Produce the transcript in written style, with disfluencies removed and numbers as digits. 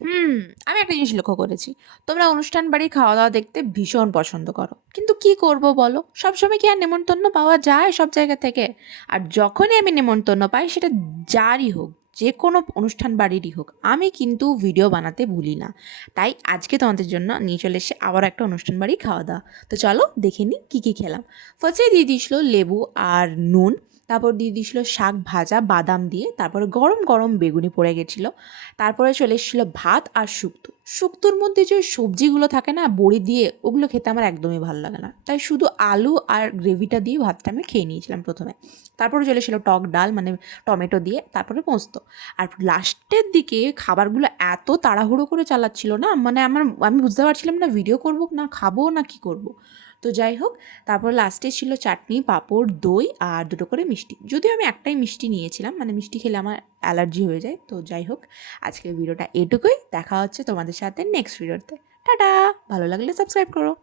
হুম, আমি একটা জিনিস লক্ষ্য করেছি। তোমরা অনুষ্ঠান বাড়ির খাওয়া-দাওয়া দেখতে ভীষণ পছন্দ করো। কিন্তু কি করব বলো? সবসময় কি আর নেমন্তন্ন পাওয়া যায় সব জায়গা থেকে? আর যখনই আমি নেমন্তন্ন পাই সেটা যারই হোক, যেকোনো অনুষ্ঠান বাড়িরই হোক, আমি কিন্তু ভিডিও বানাতে ভুলি না। তাই আজকে তোমাদের জন্য নিয়ে চলে এসেছি আবারও একটা অনুষ্ঠান বাড়ির খাওয়া-দাওয়া। তো চলো দেখে নিই কী, কী খেলাম। ফার্স্টে দিয়ে দিয়েছিল লেবু আর নুন, তারপর দিয়ে দিয়েছিল শাক ভাজা বাদাম দিয়ে, তারপরে গরম, গরম বেগুনি পড়ে গেছিলো। তারপরে চলে এসেছিলো ভাত আর শুক্তো। শুক্তোর মধ্যে যে সবজিগুলো থাকে না বড়ি দিয়ে, ওগুলো খেতে আমার একদমই ভালো লাগে না। তাই শুধু আলু আর গ্রেভিটা দিয়ে ভাতটা আমি খেয়ে নিয়েছিলাম প্রথমে। তারপরে চলে এসেছিলো টক ডাল, মানে টমেটো দিয়ে, তারপরে পোস্ত। আর লাস্টের দিকে খাবারগুলো এত তাড়াহুড়ো করে চালাচ্ছিল না, মানে আমি বুঝতে পারছিলাম না ভিডিও করব না খাবো না কি করব। তো যাই হোক, তারপর লাস্টে ছিল চাটনি, পাঁপড়, দই আর দুটো করে মিষ্টি। যদিও আমি একটাই মিষ্টি নিয়েছিলাম, মানে মিষ্টি খেলে আমার অ্যালার্জি হয়ে যায়। তো যাই হোক, আজকের ভিডিওটা এটুকুই। দেখা হচ্ছে তোমাদের সাথে নেক্সট ভিডিওতে। টাটা! ভালো লাগলে সাবস্ক্রাইব করো।